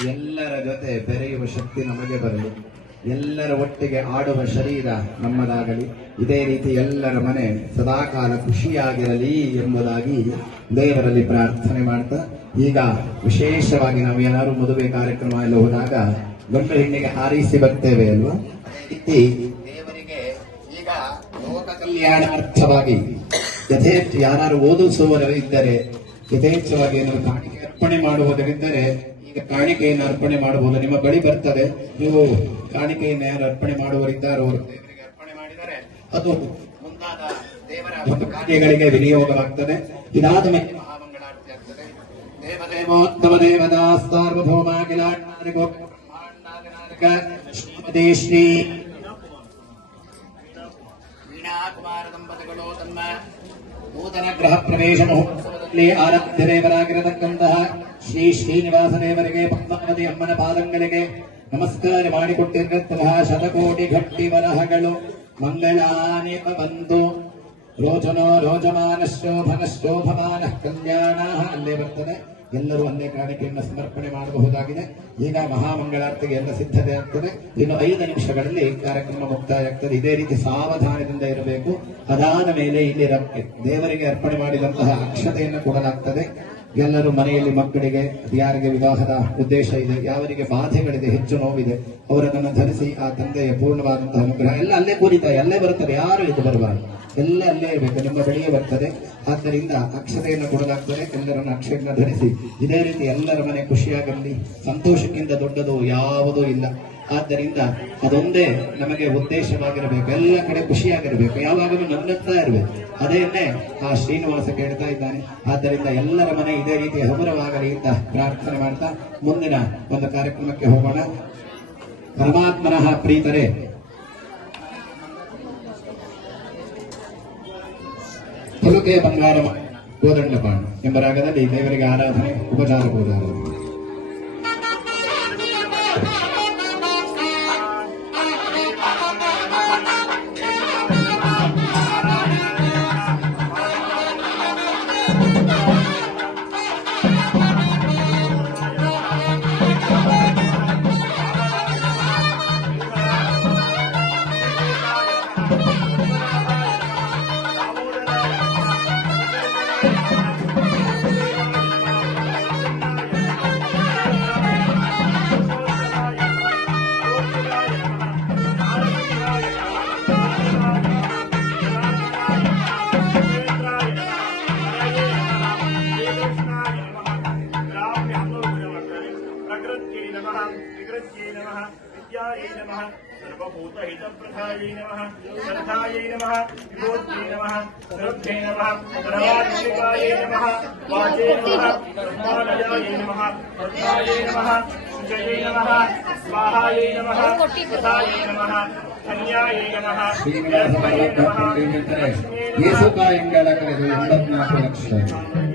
ಜೊತೆ ಬೆರೆಯುವ ಶಕ್ತಿ ನಮಗೆ ಬರಲಿ. ಎಲ್ಲರ ಒಟ್ಟಿಗೆ ಆಡುವ ಶರೀರ ನಮ್ಮದಾಗಲಿ. ಇದೇ ರೀತಿ ಎಲ್ಲರ ಮನೆ ಸದಾಕಾಲ ಖುಷಿಯಾಗಿರಲಿ ಎಂಬುದಾಗಿ ದೇವರಲ್ಲಿ ಪ್ರಾರ್ಥನೆ ಮಾಡ್ತಾ, ಈಗ ವಿಶೇಷವಾಗಿ ನಾವು ಏನಾದ್ರು ಮದುವೆ ಕಾರ್ಯಕ್ರಮ ಎಲ್ಲ ಹೋದಾಗ ಗಂಡು ಹೆಣ್ಣಿಗೆ ಹಾರೈಸಿ ಬರ್ತೇವೆ ಅಲ್ವಾ? ರೀತಿ ದೇವರಿಗೆ ಈಗ ಲೋಕ ಕಲ್ಯಾಣಾರ್ಥವಾಗಿ ಯಥೇಚ್ಛ ಯಾರು ಓದಿಸುವವರು ಇದ್ದರೆ ಯಥೇಚ್ಛವಾಗಿ ಏನಾದ್ರು ಕಾಣಿಕೆ ಅರ್ಪಣೆ ಮಾಡುವುದರಿದ್ದರೆ ಈಗ ಕಾಣಿಕೆಯನ್ನು ಅರ್ಪಣೆ ಮಾಡಬಹುದು. ನಿಮ್ಮ ಬಳಿ ಬರ್ತದೆ. ನೀವು ಕಾಣಿಕೆಯನ್ನು ಯಾರು ಅರ್ಪಣೆ ಮಾಡುವರಿದ್ದಾರೋ ಅವರು ದೇವರಿಗೆ ಅರ್ಪಣೆ ಮಾಡಿದರೆ ಅದು ಮುಂದಾದ ದೇವರ ಒಂದು ಕಾರ್ಯಗಳಿಗೆ ವಿನಿಯೋಗವಾಗ್ತದೆ. ಇದಾದ ಮೇಲೆ ಮಹಾಮಂಗಳಾರತಿ ಆಗ್ತದೆ ದೇವದೇವೋತ್ತಮ ಬ್ರಹ್ಮಾಂಡಾದಿನಾಯಕ ಶ್ರೀಮತಿ ಶ್ರೀ ವೀಣಾಕುಮಾರ ದಂಪತಿಗಳು ತಮ್ಮ ನೂತನ ಗ್ರಹ ಪ್ರವೇಶ ಮಹೋತ್ಸವದಲ್ಲಿ ಆರಾಧ್ಯ ದೇವರಾಗಿರತಕ್ಕಂತಹ ಶ್ರೀ ಶ್ರೀನಿವಾಸ ದೇವರಿಗೆ ಪದ್ಮಾವತಿ ಅಮ್ಮನ ಪಾದಂಗಳಿಗೆ ನಮಸ್ಕಾರ ಮಾಡಿಕೊಟ್ಟಿರುವಂತಹ ಶತಕೋಟಿ ಘಟ್ಟಿ ವರಹಗಳು ಮಂಗಳಾನೇಪ ಬಂದು ರೋಚನೋ ರೋಜಮಾನ ಶೋಭನ ಶೋಭಮಾನ ಕಲ್ಯಾಣ ಅಲ್ಲೇ ಬರ್ತದೆ. ಎಲ್ಲರೂ ಅಲ್ಲೇ ಕಾಣಿಕೆಯನ್ನು ಸಮರ್ಪಣೆ ಮಾಡಬಹುದಾಗಿದೆ. ಈಗ ಮಹಾಮಂಗಳಾರ್ತಿಗೆ ಎಲ್ಲ ಸಿದ್ಧತೆ ಆಗ್ತದೆ. ಇನ್ನು ಐದು ನಿಮಿಷಗಳಲ್ಲಿ ಕಾರ್ಯಕ್ರಮ ಮುಕ್ತಾಯ ಆಗ್ತದೆ ಇದೇ ರೀತಿ ಸಾವಧಾನದಿಂದ ಇರಬೇಕು. ಅದಾದ ಮೇಲೆ ಇಲ್ಲಿ ದೇವರಿಗೆ ಅರ್ಪಣೆ ಮಾಡಿದಂತಹ ಅಕ್ಷತೆಯನ್ನು ಕೊಡಲಾಗ್ತದೆ. ಎಲ್ಲರೂ ಮನೆಯಲ್ಲಿ ಮಕ್ಕಳಿಗೆ ಯಾರಿಗೆ ವಿವಾಹದ ಉದ್ದೇಶ ಇದೆ, ಯಾವರಿಗೆ ಬಾಧೆಗಳಿದೆ, ಹೆಚ್ಚು ನೋವಿದೆ, ಅವರನ್ನು ಧರಿಸಿ ಆ ತಂದೆಯ ಪೂರ್ಣವಾದಂತಹ ಅನುಗ್ರಹ ಎಲ್ಲ ಅಲ್ಲೇ ಕೂರಿತಾರೆ ಅಲ್ಲೇ ಬರುತ್ತದೆ ಯಾರು ಇದು ಬರಬಾರದು. ಎಲ್ಲ ಅಲ್ಲೇ ಇರಬೇಕು, ನಿಮ್ಮ ಬಳಿಯೇ ಬರ್ತದೆ. ಆದ್ದರಿಂದ ಅಕ್ಷತೆಯನ್ನು ಕೊಡಲಾಗ್ತದೆ, ಎಲ್ಲರನ್ನ ಅಕ್ಷತೆಯನ್ನು ಧರಿಸಿ. ಇದೇ ರೀತಿ ಎಲ್ಲರ ಮನೆ ಖುಷಿಯಾಗಲಿ, ಸಂತೋಷಕ್ಕಿಂತ ದೊಡ್ಡದು ಯಾವುದೂ ಇಲ್ಲ. ಆದ್ದರಿಂದ ಅದೊಂದೇ ನಮಗೆ ಉದ್ದೇಶವಾಗಿರಬೇಕು. ಎಲ್ಲ ಕಡೆ ಖುಷಿಯಾಗಿರಬೇಕು. ಯಾವಾಗಲೂ ನನ್ನತ್ತ ಇರಬೇಕು. ಅದೇನ್ನೇ ಆ ಶ್ರೀನಿವಾಸ ಕೇಳ್ತಾ ಇದ್ದಾನೆ. ಆದ್ದರಿಂದ ಎಲ್ಲರ ಮನೆ ಇದೇ ರೀತಿ ಹಗುರವಾಗಲಿ ಅಂತ ಪ್ರಾರ್ಥನೆ ಮಾಡ್ತಾ ಮುಂದಿನ ಒಂದು ಕಾರ್ಯಕ್ರಮಕ್ಕೆ ಹೋಗೋಣ. ಪರಮಾತ್ಮನಃ ಪ್ರೀತರೆ. ಬಂಗಾರ ಕೋದಂಡಪಾಣ ಎಂಬ ರಾಗದಲ್ಲಿ ದೇವರಿಗೆ ಆರಾಧನೆ, ಉಪಚಾರ सर्वभूतहितप्रसायै नमः श्रद्धायै नमः विभोत्यै नमः श्रद्धे नमः सर्वात्मिकायै नमः वाचे नमः नमः नमः नमः नमः नमः नमः लक्ष्य